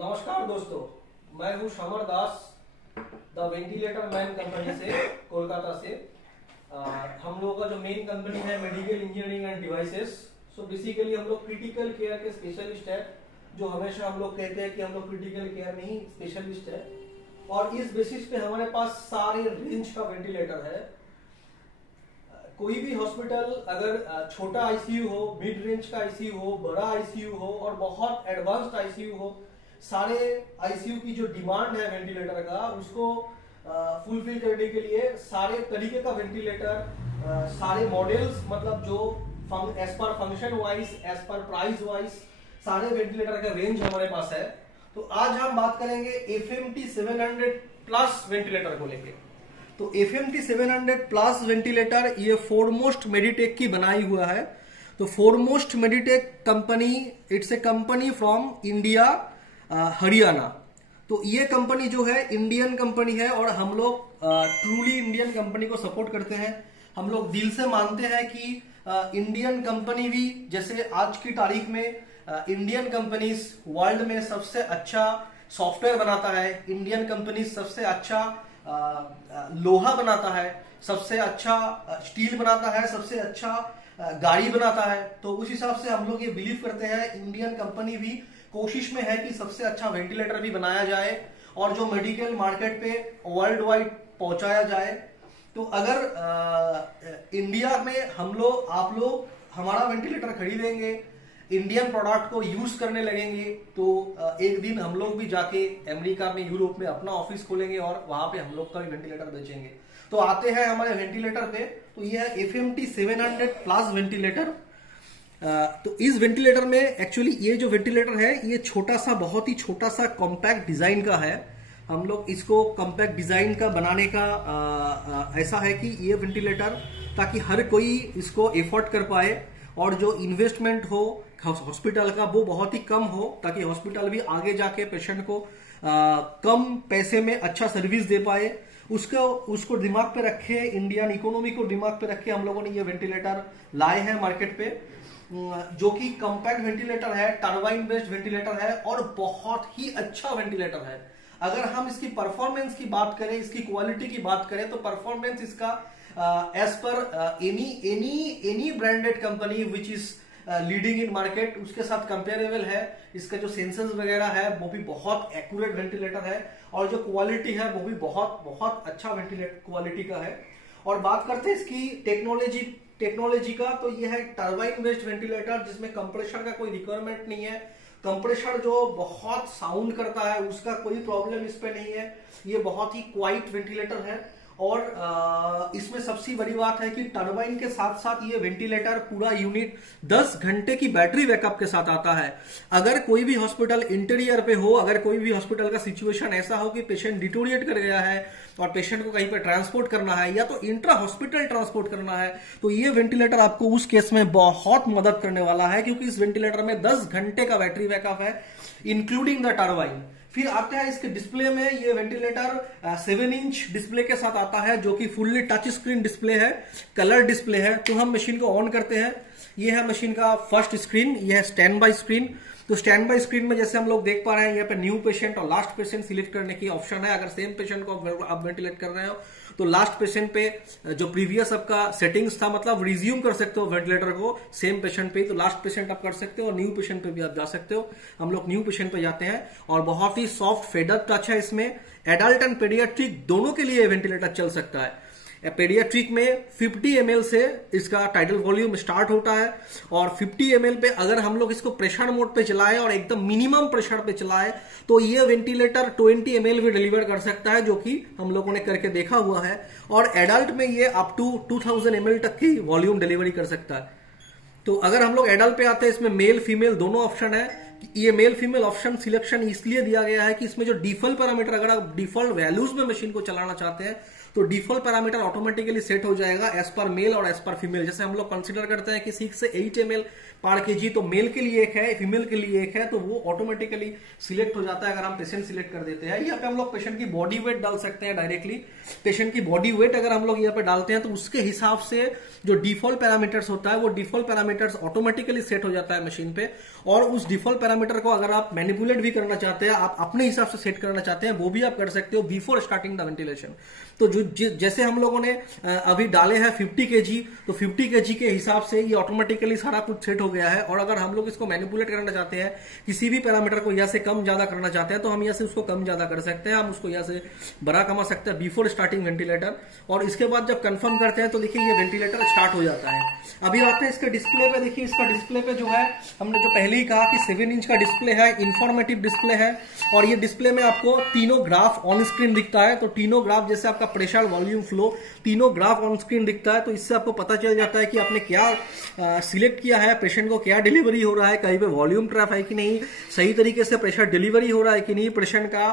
नमस्कार दोस्तों, मैं हूं summer Das the ventilator man company से, कोलकाता से। हम लोगों का जो मेन कंपनी है medical engineering and devices. So basically हम लोग क्रिटिकल केयर के स्पेशलिस्ट है, जो हमेशा हम लोग कहते हैं कि हम लोग क्रिटिकल केयर में ही स्पेशलिस्ट है। और इस बेसिस पे हमारे पास सारे रेंज का वेंटिलेटर है। कोई भी हॉस्पिटल अगर छोटा आईसीयू हो, मिड रेंज का आईसीयू हो, बड़ा आईसीयू हो और बहुत एडवांस्ड आईसीयू हो, सारे आईसीयू की जो डिमांड है वेंटिलेटर का, उसको फुलफिल करने के लिए सारे तरीके का वेंटिलेटर, सारे मॉडल्स, मतलब जो as per function wise, as per price wise, सारे वेंटिलेटर का रेंज हमारे पास है। तो आज हम बात करेंगे FMT 700 प्लस वेंटिलेटर को लेके। तो FMT 700 प्लस वेंटिलेटर ये फोरमोस्ट मेडिटेक की बनाई हुआ है। तो foremost Meditech company, it's a company from India, Haryana. तो ये कंपनी जो है इंडियन कंपनी है और हम लोग ट्रूली इंडियन कंपनी को सपोर्ट करते हैं। हम लोग दिल से मानते हैं कि इंडियन कंपनी भी, जैसे आज की तारीख में इंडियन कंपनीज वर्ल्ड में सबसे अच्छा सॉफ्टवेयर बनाता है, इंडियन कंपनी सबसे अच्छा लोहा बनाता है, सबसे अच्छा स्टील बनाता है, सबसे अच्छा गाड़ी बनाता है। तो उस हिसाब से हम लोग ये बिलीव करते हैं, इंडियन कंपनी भी कोशिश में है कि सबसे अच्छा वेंटिलेटर भी बनाया जाए और जो मेडिकल मार्केट पे वर्ल्ड वाइड पहुंचाया जाए। तो अगर इंडिया में हम लोग, आप लोग हमारा वेंटिलेटर खरीदेंगे, इंडियन प्रोडक्ट को यूज करने लगेंगे, तो एक दिन हम लोग भी जाके अमेरिका में, यूरोप में अपना ऑफिस खोलेंगे और वहां पे हम लोग का भी वेंटिलेटर बेचेंगे। तो आते हैं हमारे वेंटिलेटर पे। तो ये है FMT 700 प्लस वेंटिलेटर। तो इस वेंटिलेटर में एक्चुअली ये जो वेंटिलेटर है, ये छोटा सा, बहुत ही छोटा सा कॉम्पैक्ट डिजाइन का है। हम लोग इसको कॉम्पैक्ट डिजाइन का बनाने का ऐसा है कि ये वेंटिलेटर, ताकि हर कोई इसको एफोर्ड कर पाए और जो इन्वेस्टमेंट हो हॉस्पिटल का वो बहुत ही कम हो, ताकि हॉस्पिटल भी आगे जाके पेशेंट को कम पैसे में अच्छा सर्विस दे पाए। उसको दिमाग पे रखे, इंडियन इकोनॉमी को दिमाग पे रखे हम लोगों ने ये वेंटिलेटर लाए हैं मार्केट पे, जो कि कॉम्पैक्ट वेंटिलेटर है, टर्बाइन बेस्ड वेंटिलेटर है और बहुत ही अच्छा वेंटिलेटर है। अगर हम इसकी परफॉर्मेंस की बात करें, इसकी क्वालिटी की बात करें, तो परफॉर्मेंस इसका as per any branded company which is leading in market, उसके साथ कंपेरेबल है। इसका जो सेंसर्स वगैरह है वो भी बहुत एक्यूरेट वेंटिलेटर है और जो क्वालिटी है वो भी बहुत बहुत अच्छा वेंटिलेटर क्वालिटी का है। और बात करते हैं इसकी टेक्नोलॉजी का, तो ये है टर्बाइन बेस्ड वेंटिलेटर, जिसमें कंप्रेशर का कोई रिक्वायरमेंट नहीं है। कंप्रेशर जो बहुत साउंड करता है, उसका कोई प्रॉब्लम इस पे नहीं है। ये बहुत ही क्वाइट वेंटिलेटर है और इसमें सबसे बड़ी बात है कि टर्बाइन के साथ साथ ये वेंटिलेटर पूरा यूनिट 10 घंटे की बैटरी बैकअप के साथ आता है। अगर कोई भी हॉस्पिटल इंटीरियर पे हो, अगर कोई भी हॉस्पिटल का सिचुएशन ऐसा हो कि पेशेंट डिटोरिएट कर गया है और पेशेंट को कहीं पे ट्रांसपोर्ट करना है या तो इंट्रा हॉस्पिटल ट्रांसपोर्ट करना है, तो ये वेंटिलेटर आपको उस केस में बहुत मदद करने वाला है, क्योंकि इस वेंटिलेटर में 10 घंटे का बैटरी बैकअप है, इंक्लूडिंग द टर्बाइन। फिर आते हैं इसके डिस्प्ले में। ये वेंटिलेटर 7 इंच डिस्प्ले के साथ आता है, जो कि फुल्ली टच स्क्रीन डिस्प्ले है, कलर डिस्प्ले है। तो हम मशीन को ऑन करते हैं, ये है मशीन का फर्स्ट स्क्रीन, ये है स्टैंड बाय स्क्रीन। तो स्टैंड बाय स्क्रीन में जैसे हम लोग देख पा रहे हैं, यहाँ पे न्यू पेशेंट और लास्ट पेशेंट सिलेक्ट करने की ऑप्शन है। अगर सेम पेशेंट को आप वेंटिलेट कर रहे हो तो लास्ट पेशेंट पे जो प्रीवियस आपका सेटिंग्स था, मतलब रिज्यूम कर सकते हो वेंटिलेटर को सेम पेशेंट पे, तो लास्ट पेशेंट आप कर सकते हो और न्यू पेशेंट पे भी आप जा सकते हो। हम लोग न्यू पेशेंट पे जाते हैं और बहुत ही सॉफ्ट फेदर टच है इसमें। एडल्ट एंड पेडियाट्रिक दोनों के लिए वेंटिलेटर चल सकता है। पेडियाट्रिक में 50 ml से इसका टाइडल वॉल्यूम स्टार्ट होता है और 50 ml पे अगर हम लोग इसको प्रेशर मोड पे चलाएं और एकदम मिनिमम प्रेशर पे चलाएं, तो ये वेंटिलेटर 20 ml भी डिलीवर कर सकता है, जो कि हम लोगों ने करके देखा हुआ है। और एडल्ट में ये अप टू 2000 ml तक की वॉल्यूम डिलीवरी कर सकता है। तो अगर हम लोग एडल्ट पे आते हैं, इसमें मेल फीमेल दोनों ऑप्शन है। ये मेल फीमेल ऑप्शन सिलेक्शन इसलिए दिया गया है कि इसमें जो डिफॉल्ट पैरामीटर, अगर आप डिफॉल्ट वैल्यूज में मशीन को चलाना चाहते हैं तो डिफॉल्ट पैरामीटर ऑटोमेटिकली सेट हो जाएगा एज पर मेल और एज पर फीमेल। जैसे हम लोग कंसिडर करते हैं कि 6 से 8 ml पर केजी, तो मेल के लिए एक है, फीमेल के लिए एक है, तो वो ऑटोमेटिकली सिलेक्ट हो जाता है अगर हम पेशेंट सिलेक्ट कर देते हैं। यहाँ पे हम लोग पेशेंट की बॉडी वेट डाल सकते हैं डायरेक्टली। पेशेंट की बॉडी वेट अगर हम लोग यहाँ पे डालते हैं तो उसके हिसाब से जो डिफॉल्ट पैरामीटर्स होता है वो डिफॉल्ट पैरामीटर्स ऑटोमेटिकली सेट हो जाता है मशीन पे। और उस डिफॉल्ट पैरामीटर को अगर आप मैनिपुलेट भी करना चाहते हैं, आप अपने हिसाब से सेट करना चाहते हैं, वो भी आप कर सकते हो बिफोर स्टार्टिंग द वेंटिलेशन। तो जैसे हम लोगों ने अभी डाले हैं 50 kg, तो 50 kg के हिसाब से ये ऑटोमेटिकली सारा कुछ सेट हो गया है। और अगर हम लोग इसको मैनिपुलेट करना चाहते हैं, किसी भी पैरामीटर को यहाँ से कम ज्यादा करना चाहते हैं, तो हम यहाँ से उसको कम ज्यादा कर सकते हैं, हम उसको यहाँ से बड़ा कमा सकते हैं बिफोर स्टार्टिंग वेंटिलेटर। और इसके बाद जब कंफर्म करते हैं तो देखिए ये वेंटिलेटर स्टार्ट हो जाता है। अभी आते हैं इसके डिस्प्ले पे। देखिए इसका डिस्प्ले पे जो है, हमने जो पहले ही कहा कि 7 इंच का डिस्प्ले है, इंफॉर्मेटिव डिस्प्ले है। और ये डिस्प्ले में आपको तीनों ग्राफ ऑन स्क्रीन दिखता है। तो तीनों ग्राफ, जैसे आपका प्रेशर, वॉल्यूम, फ्लो, तीनों ग्राफ ऑन स्क्रीन दिखता है। तो इससे आपको पता चल जाता है कि आपने क्या सिलेक्ट किया है, पेशेंट को क्या डिलीवरी हो रहा है, कहीं पे वॉल्यूम ट्रैप है कि नहीं, सही तरीके से प्रेशर डिलीवरी हो रहा है कि नहीं, पेशेंट का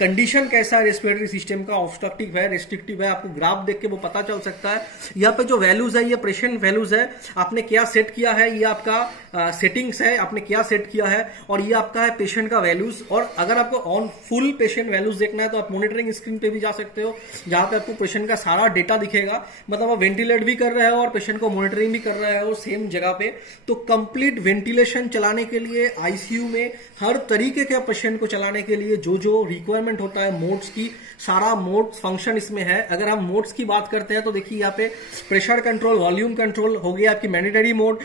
कंडीशन कैसा है, रेस्पिरेटरी सिस्टम का ऑब्स्ट्रक्टिव है, रेस्ट्रिक्टिव है, आपको ग्राफ देख के वो पता चल सकता है। यहाँ पे जो वैल्यूज है ये पेशेंट वैल्यूज है, आपने क्या सेट किया है, ये आपका सेटिंग्स है, आपने क्या सेट किया है, और ये आपका है पेशेंट का वैल्यूज। और अगर आपको ऑन फुल पेशेंट वैल्यूज देखना है तो आप मॉनिटरिंग स्क्रीन पे भी जा सकते हो, जहां पे आपको पेशेंट का सारा डेटा दिखेगा। मतलब आप वेंटिलेट भी कर रहे हो और पेशेंट को मॉनिटरिंग भी कर रहे हो सेम जगह पे। तो कंप्लीट वेंटिलेशन चलाने के लिए आईसीयू में हर तरीके के पेशेंट को चलाने के लिए जो जो रिक्वायरमेंट होता है मोड्स की, सारा मोड्स फंक्शन इसमें है। अगर हम मोड्स की बात करते हैं तो देखिए यहाँ पे प्रेशर कंट्रोल, वॉल्यूम कंट्रोल हो गया आपकी mandatory mode,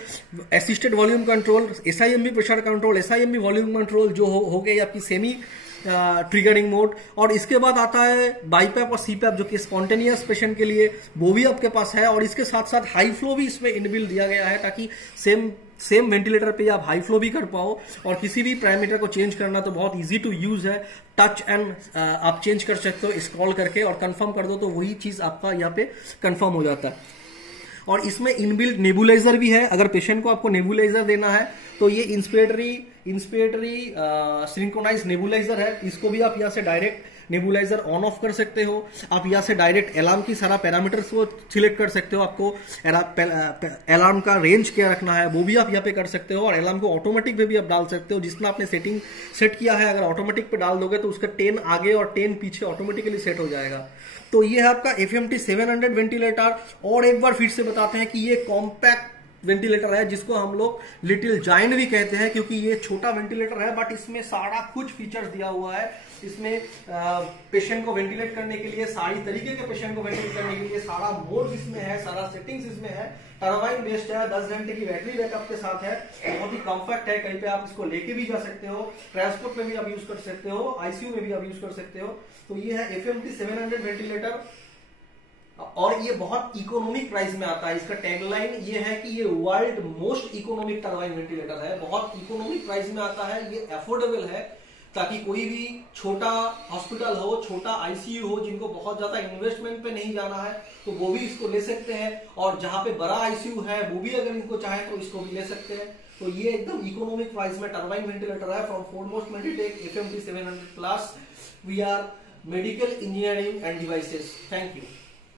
assisted volume control, SIMV pressure control, SIMV volume control जो हो गई आपकी सेमी ट्रिगरिंग मोड। और इसके बाद आता है बाईपैप और सीपैप जो कि स्पॉन्टेनियस पेशेंट के लिए, वो भी आपके पास है। और इसके साथ साथ हाई फ्लो भी इसमें इनबिल्ट दिया गया है, ताकि सेम वेंटिलेटर पे आप हाई फ्लो भी कर पाओ। और किसी भी पैरामीटर को चेंज करना तो बहुत इजी टू यूज है, टच एंड आप चेंज कर सकते हो स्क्रॉल करके, और कंफर्म कर दो तो वही चीज आपका यहाँ पे कंफर्म हो जाता है। और इसमें इनबिल्ट नेबुलाइजर भी है। अगर पेशेंट को आपको नेबुलाइजर देना है तो ये इंस्पिरेटरी सिंक्रोनाइज नेबुलाइजर है, इसको भी आप यहाँ से डायरेक्ट नेबुलाइजर ऑन ऑफ कर सकते हो। आप यहाँ से डायरेक्ट अलार्म की सारा पैरामीटर्स को सिलेक्ट कर सकते हो, आपको अलार्म का रेंज क्या रखना है वो भी आप यहाँ पे कर सकते हो। और अलार्म को ऑटोमेटिक पे भी आप डाल सकते हो, जितना आपने सेटिंग सेट किया है अगर ऑटोमेटिक पे डाल दोगे तो उसका 10 आगे और 10 पीछे ऑटोमेटिकली सेट हो जाएगा। तो ये है आपका FMT 700 वेंटिलेटर। और एक बार फिर से बताते हैं कि ये कॉम्पैक्ट वेंटिलेटर है, जिसको हम लोग लिटिल जायंट भी कहते हैं, क्योंकि ये छोटा वेंटिलेटर है बट इसमें सारा कुछ फीचर्स दिया हुआ है। इसमें पेशेंट को वेंटिलेट करने के लिए, सारी तरीके के पेशेंट को वेंटिलेट करने के लिए सारा मोड इसमें है, सारा सेटिंग्स इसमें है। टर्बाइन बेस्ड है, 10 घंटे की बैटरी बैकअप के साथ है, बहुत ही कम्फर्ट है। कहीं पे आप इसको लेके भी जा सकते हो, ट्रांसपोर्ट में भी आप यूज कर सकते हो, आईसीयू में भी आप यूज कर सकते हो। तो ये है FMT 700 वेंटिलेटर, और ये बहुत इकोनॉमिक प्राइस में आता है। इसका टैगलाइन ये है कि ये world most economic turbine ventilator है, बहुत इकोनॉमिक प्राइस में आता है, ये अफोर्डेबल है, ताकि कोई भी छोटा हॉस्पिटल हो, छोटा आईसीयू हो, जिनको बहुत ज्यादा इन्वेस्टमेंट पे नहीं जाना है तो वो भी इसको ले सकते हैं। और जहां पे बड़ा आईसीयू है वो भी अगर इनको चाहे तो इसको भी ले सकते हैं। तो ये एकदम इकोनॉमिक प्राइस में टर्बाइन वेंटिलेटर है from Foremost Meditech FMT 700 plus. We are medical engineering and devices. Thank you.